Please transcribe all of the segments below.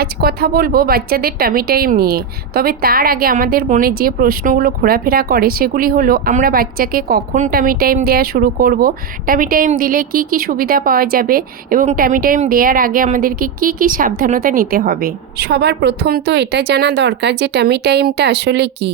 আজ কথা বলব বাচ্চাদের টামি টাইম নিয়ে। তবে তার আগে আমাদের মনে যে প্রশ্নগুলো ঘোরাফেরা করে সেগুলি হলো, আমরা বাচ্চাকে কখন টামি টাইম দেওয়া শুরু করব? টামি টাইম দিলে কি কি সুবিধা পাওয়া যাবে? এবং টামি টাইম দেওয়ার আগে আমাদেরকে কি কি সাবধানতা নিতে হবে? সবার প্রথম তো এটা জানা দরকার যে টামি টাইমটা আসলে কি।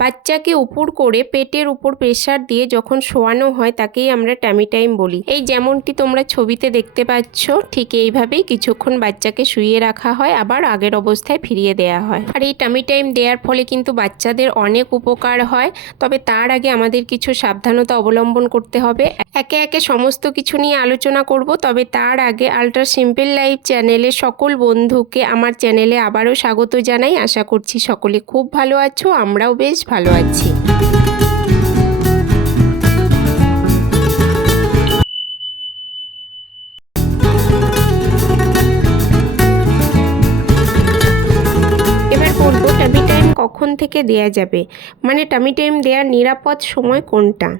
বাচ্চাকে উপর করে পেটের উপর প্রেশার দিয়ে যখন শোয়ানো হয় তাকেই আমরা টামি টাইম বলি। এই যেমনটি তোমরা ছবিতে দেখতে পাচ্ছ, ঠিক এইভাবেই কিছুক্ষণ বাচ্চাকে শুইয়ে রাখা হয়। আবার আগের অবস্থায় ফিরিয়ে দেওয়া হয়। আর এই টামি টাইম দেওয়ার ফলে কিন্তু বাচ্চাদের অনেক উপকার হয়, তবে তার আগে আমাদের কিছু সাবধানতা অবলম্বন করতে হবে। একে একে সমস্ত কিছু নিয়ে আলোচনা করব, তবে তার আগে আল্ট্রা সিম্পল লাইফ চ্যানেলে সকল বন্ধুকে আমার চ্যানেলে আবারও স্বাগত জানাই। আশা করছি সকলে খুব ভালো আছো, আমরাও বেশ ভালো আছি। থেকে দেয়া যাবে। মানে টামি টাইম দেওয়ার নিরাপদ সময় কোনটা?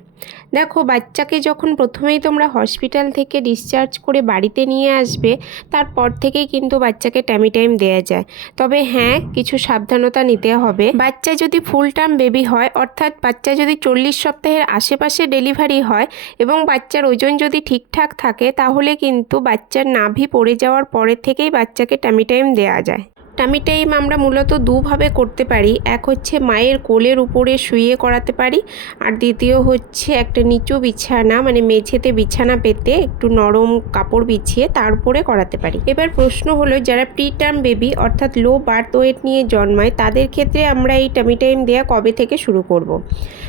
দেখো, বাচ্চাকে যখন প্রথমেই তোমরা হসপিটাল থেকে ডিসচার্জ করে বাড়িতে নিয়ে আসবে, তারপর থেকেই কিন্তু বাচ্চাকে টামি টাইম দেওয়া যায়। তবে হ্যাঁ কিছু সাবধানতা নিতে হবে। বাচ্চা যদি ফুল টার্ম বেবি হয়, অর্থাৎ বাচ্চা যদি চল্লিশ সপ্তাহের আশেপাশে ডেলিভারি হয় এবং বাচ্চার ওজন যদি ঠিকঠাক থাকে, তাহলে কিন্তু বাচ্চার নাভি পড়ে যাওয়ার পরের থেকেই বাচ্চাকে টামি টাইম দেওয়া যায়। টামি টাইম আমরা মূলত দুভাবে করতে পারি এক হচ্ছে মায়ের কোলের উপরে শুয়ে করাতে পারি আর দ্বিতীয় হচ্ছে একটা নিচু বিছানা মানে মেঝেতে বিছানা পেতে একটু নরম কাপড় বিছিয়ে তার উপরে করাতে পারি এবার প্রশ্ন হলো, যারা প্রি টার্ম বেবি অর্থাৎ লো বার্থ ওয়েট নিয়ে জন্মায়, তাদের ক্ষেত্রে আমরা এই টামি টাইম দেওয়া কবে থেকে শুরু করব।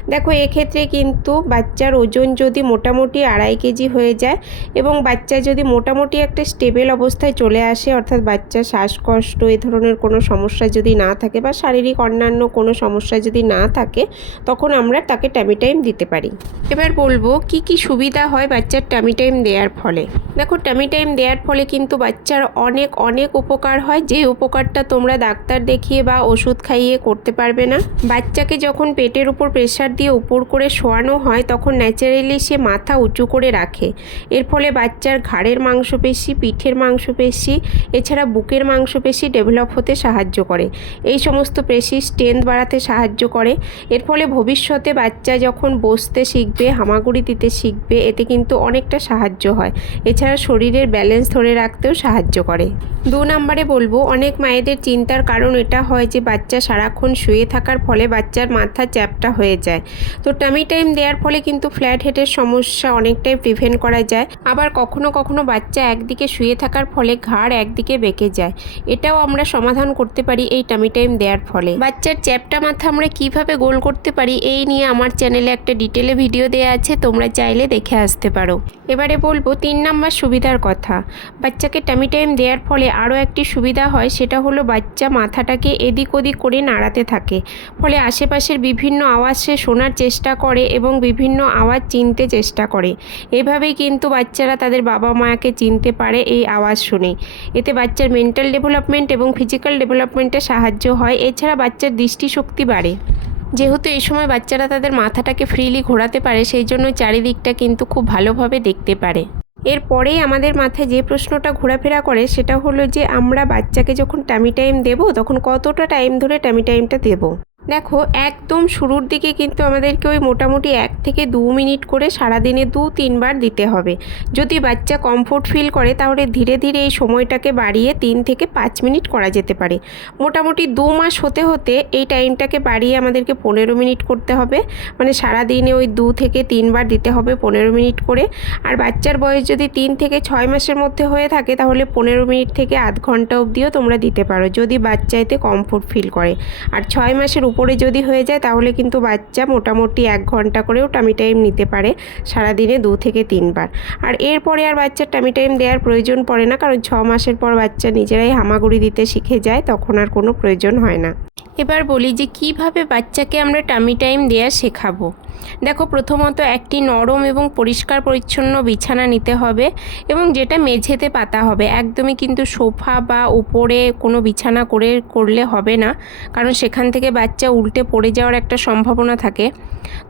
দেখো, এক্ষেত্রে কিন্তু বাচ্চার ওজন যদি মোটামুটি আড়াই কেজি হয়ে যায় এবং বাচ্চা যদি মোটামুটি একটা স্টেবল অবস্থায় চলে আসে, অর্থাৎ বাচ্চা শ্বাসকষ্ট, এ ধরনের কোনো সমস্যা যদি না থাকে বা শারীরিক অন্যান্য কোনো সমস্যা যদি না থাকে, তখন আমরা তাকে টামি টাইম দিতে পারি। এবার বলব, কি কি সুবিধা হয় বাচ্চার টামি টাইম দেওয়ার ফলে? দেখো টামি টাইম দেওয়ার ফলে কিন্তু বাচ্চার অনেক অনেক উপকার হয়। যে উপকারটা তোমরা ডাক্তার দেখিয়ে বা ওষুধ খাইয়ে করতে পারবে না। বাচ্চাকে যখন পেটের উপর প্রেশার দিয়ে উপর করে শোয়ানো হয়, তখন ন্যাচারালি সে মাথা উঁচু করে রাখে। এর ফলে বাচ্চার ঘাড়ের মাংসপেশি, পিঠের মাংসপেশি, এছাড়া বুকের মাংসপেশি ডেভেলপ হতে সাহায্য করে। এই সমস্ত পেশি স্ট্রেংথ বাড়াতে সাহায্য করে। এর ফলে ভবিষ্যতে বাচ্চা যখন বসতে শিখবে, হামাগুড়ি দিতে শিখবে, এতে কিন্তু অনেকটা সাহায্য হয়। এছাড়া শরীরের ব্যালেন্স ধরে রাখতেও সাহায্য করে। দু নম্বরে বলব, অনেক মায়েদের চিন্তার কারণ এটা হয় যে, বাচ্চা সারাক্ষণ শুয়ে থাকার ফলে বাচ্চার মাথা চ্যাপটা হয়ে যায়। তো টামি টাইম দেওয়ার ফলে কিন্তু ফ্ল্যাট হেডের সমস্যা অনেকটাই প্রিভেন্ট করা যায়। আবার কখনো কখনো বাচ্চা একদিকে শুয়ে থাকার ফলে ঘাড় একদিকে বেঁকে যায়। এটাও আমরা সমাধান করতে পারি এই টামি টাইম দেওয়ার ফলে। বাচ্চার চ্যাপটা মাথা আমরা কীভাবে গোল করতে পারি এই নিয়ে আমার চ্যানেলে একটা ডিটেলে ভিডিও দেওয়া আছে, তোমরা চাইলে দেখে আসতে পারো। এবারে বলব, তিন নাম্বার সুবিধার কথা। বাচ্চাকে টামি টাইম দেওয়ার ফলে আরও একটি সুবিধা হয়, সেটা হলো বাচ্চা মাথাটাকে এদিক ওদিক করে নাড়াতে থাকে। ফলে আশেপাশের বিভিন্ন আওয়াজ সে শোনার চেষ্টা করে এবং বিভিন্ন আওয়াজ চিনতে চেষ্টা করে। এভাবেই কিন্তু বাচ্চারা তাদের বাবা মাকে চিনতে পারে এই আওয়াজ শুনে। এতে বাচ্চার মেন্টাল ডেভেলপমেন্ট এবং ফিজিক্যাল ডেভেলপমেন্টে সাহায্য হয়, এছাড়া বাচ্চার দৃষ্টিশক্তি বাড়ে। যেহেতু এই সময় বাচ্চারা তাদের মাথাটাকে ফ্রিলি ঘোরাতে পারে, সেই জন্য চারিদিকটা কিন্তু খুব ভালোভাবে দেখতে পারে। এরপরেই আমাদের মাথায় যে প্রশ্নটা ঘোরাফেরা করে, সেটা হলো যে আমরা বাচ্চাকে যখন টামি টাইম দেবো, তখন কতটা টাইম ধরে টামি টাইমটা দেবো? দেখো, একদম শুরুর দিকে কিন্তু আমাদেরকে ওই মোটামুটি এক থেকে দু মিনিট করে সারাদিনে দু তিনবার দিতে হবে। যদি বাচ্চা কমফোর্ট ফিল করে, তাহলে ধীরে ধীরে এই সময়টাকে বাড়িয়ে তিন থেকে পাঁচ মিনিট করা যেতে পারে। মোটামুটি দু মাস হতে হতে এই টাইমটাকে বাড়িয়ে আমাদেরকে পনেরো মিনিট করতে হবে। মানে সারাদিনে ওই দু থেকে তিনবার দিতে হবে পনেরো মিনিট করে। আর বাচ্চার বয়স যদি তিন থেকে ছয় মাসের মধ্যে হয়ে থাকে, তাহলে পনেরো মিনিট থেকে আধ ঘণ্টা অবধিও তোমরা দিতে পারো, যদি বাচ্চা এতে কমফোর্ট ফিল করে। আর ছয় মাসের উপরে যদি হয়ে যায়, তাহলে কিন্তু বাচ্চা মোটামুটি এক ঘণ্টা করেও টামি টাইম নিতে পারে সারাদিনে দু থেকে তিনবার। আর এরপরে আর বাচ্চার টামি টাইম দেওয়ার প্রয়োজন পড়ে না, কারণ ছ মাসের পর বাচ্চা নিজেরাই হামাগুড়ি দিতে শিখে যায়, তখন আর কোনো প্রয়োজন হয় না। এবার বলি যে কীভাবে বাচ্চাকে আমরা টামি টাইম দেওয়া শেখাবো। দেখো, প্রথমত একটি নরম এবং পরিষ্কার পরিচ্ছন্ন বিছানা নিতে হবে এবং যেটা মেঝেতে পাতা হবে। একদমই কিন্তু সোফা বা উপরে কোনো বিছানা করে করলে হবে না, কারণ সেখান থেকে বাচ্চা উল্টে পড়ে যাওয়ার একটা সম্ভাবনা থাকে।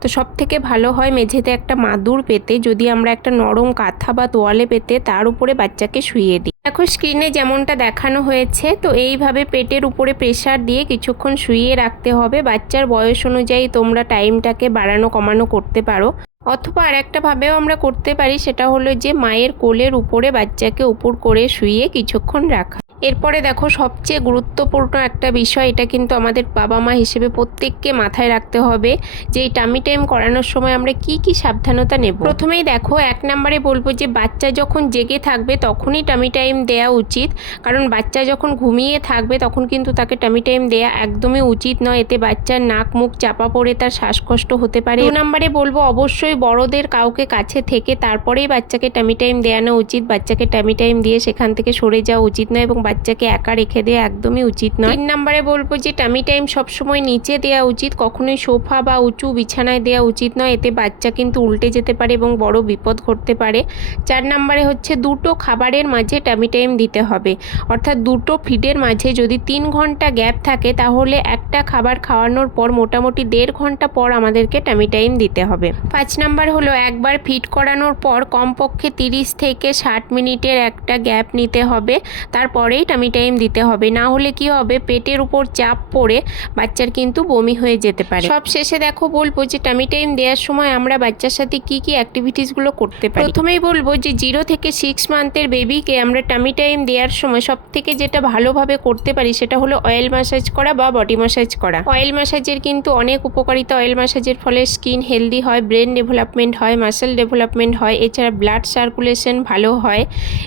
তো সব থেকে ভালো হয় মেঝেতে একটা মাদুর পেতে, যদি আমরা একটা নরম কাঁথা বা তোয়ালে পেতে, তার উপরে বাচ্চাকে শুইয়ে দিই। দেখো স্ক্রিনে যেমনটা দেখানো হয়েছে, তো এইভাবে পেটের উপরে প্রেসার দিয়ে কিছুক্ষণ শুইয়ে রাখতে হবে। বাচ্চার বয়স অনুযায়ী তোমরা টাইমটাকে বাড়ানো, কমানো করতে পারো। অথবা আর একটা ভাবেও আমরা করতে পারি, সেটা হলো যে মায়ের কোলের উপরে বাচ্চাকে উপর করে শুইয়ে কিছুক্ষণ রাখা। এরপরে দেখো, সবচেয়ে গুরুত্বপূর্ণ একটা বিষয়, এটা কিন্তু আমাদের বাবা মা হিসেবে প্রত্যেককে মাথায় রাখতে হবে যে এই টামি টাইম করানোর সময় আমরা কি কি সাবধানতা নেব। প্রথমেই দেখো, এক নম্বরে বলব যে বাচ্চা যখন জেগে থাকবে তখনই টামি টাইম দেওয়া উচিত। কারণ বাচ্চা যখন ঘুমিয়ে থাকবে তখন কিন্তু তাকে টামি টাইম দেওয়া একদমই উচিত নয়। এতে বাচ্চার নাক মুখ চাপা পড়ে তার শ্বাসকষ্ট হতে পারে। দু নম্বরে বলব, অবশ্যই বড়দের কাউকে কাছে থেকে তারপরেই বাচ্চাকে টামি টাইম দেওয়ানো উচিত। বাচ্চাকে টামি টাইম দিয়ে সেখান থেকে সরে যাওয়া উচিত নয় এবং বাচ্চাকে একা রেখে দেওয়া একদমই উচিত নয়। তিন নম্বরে বলব যে টামি টাইম সবসময় নিচে দেওয়া উচিত, কখনোই সোফা বা উঁচু বিছানায় দেওয়া উচিত নয়। এতে বাচ্চা কিন্তু উল্টে যেতে পারে এবং বড় বিপদ ঘটতে পারে। চার নম্বরে হচ্ছে দুটো খাবারের মাঝে টামি টাইম দিতে হবে। অর্থাৎ দুটো ফিডের মাঝে যদি তিন ঘণ্টা গ্যাপ থাকে, তাহলে একটা খাবার খাওয়ানোর পর মোটামুটি দেড় ঘণ্টা পর আমাদেরকে টামি টাইম দিতে হবে। পাঁচ নাম্বার হলো একবার ফিড করানোর পর কমপক্ষে তিরিশ থেকে ষাট মিনিটের একটা গ্যাপ নিতে হবে। তারপরেই টামি টাইম দিতে হবে। না হলে কি হবে? পেটের উপর চাপ পড়ে বাচ্চার কিন্তু বমি হয়ে যেতে পারে। সব শেষে দেখো বলব যে টামি টাইম দেওয়ার সময় আমরা বাচ্চার সাথে কি কি অ্যাক্টিভিটিসগুলো করতে পারি। প্রথমেই বলব যে জিরো থেকে সিক্স মান্থের বেবিকে আমরা টামি টাইম দেওয়ার সময় সব থেকে যেটা ভালোভাবে করতে পারি সেটা হলো অয়েল ম্যাসাজ করা বা বডি ম্যাসাজ করা। অয়েল ম্যাসাজের কিন্তু অনেক উপকারিতা। অয়েল ম্যাসাজের ফলে স্কিন হেলদি হয় ব্রেন ডেভেলপমেন্ট হয় মাসেল ডেভেলপমেন্ট হয় এছাড়া ব্লাড সার্কুলেশন ভালো হয়।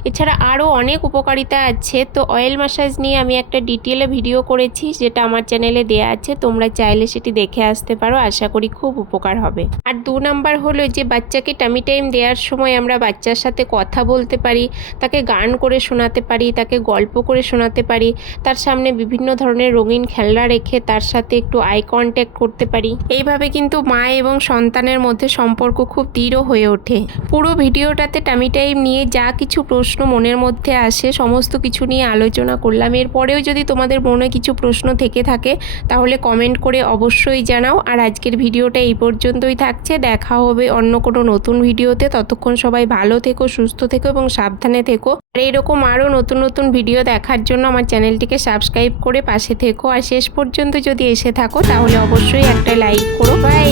এছাড়া আরও অনেক উপকারিতা আছে। তো অয়েল ম্যাসাজ নিয়ে আমি একটা ডিটেলে ভিডিও করেছি, যেটা আমার চ্যানেলে দেয়া আছে, তোমরা চাইলে সেটি দেখে আসতে পারো, আশা করি খুব উপকার হবে। আর দু নাম্বার হলো যে, বাচ্চাকে টামি টাইম দেওয়ার সময় আমরা বাচ্চার সাথে কথা বলতে পারি, তাকে গান করে শোনাতে পারি, তাকে গল্প করে শোনাতে পারি, তার সামনে বিভিন্ন ধরনের রঙিন খেলনা রেখে তার সাথে একটু আই কন্ট্যাক্ট করতে পারি। এইভাবে কিন্তু মা এবং সন্তানের মধ্যে সম্পর্ক খুব দৃঢ় হয়ে ওঠে। পুরো ভিডিওটাতে টামি টাইম নিয়ে যা কিছু প্রশ্ন মনের মধ্যে আসে, সমস্ত কিছু নিয়ে আলোচনা করলাম। এরপরেও যদি তোমাদের মনে কিছু প্রশ্ন থেকে থাকে, তাহলে কমেন্ট করে অবশ্যই জানাও। আর আজকের ভিডিওটা এই পর্যন্তই থাকছে। দেখা হবে অন্য কোনো নতুন ভিডিওতে। ততক্ষণ সবাই ভালো থেকো, সুস্থ থেকো এবং সাবধানে থেকো। আর এরকম আরও নতুন নতুন ভিডিও দেখার জন্য আমার চ্যানেলটিকে সাবস্ক্রাইব করে পাশে থেকো। আর শেষ পর্যন্ত যদি এসে থাকো, তাহলে অবশ্যই একটা লাইক করো। বাই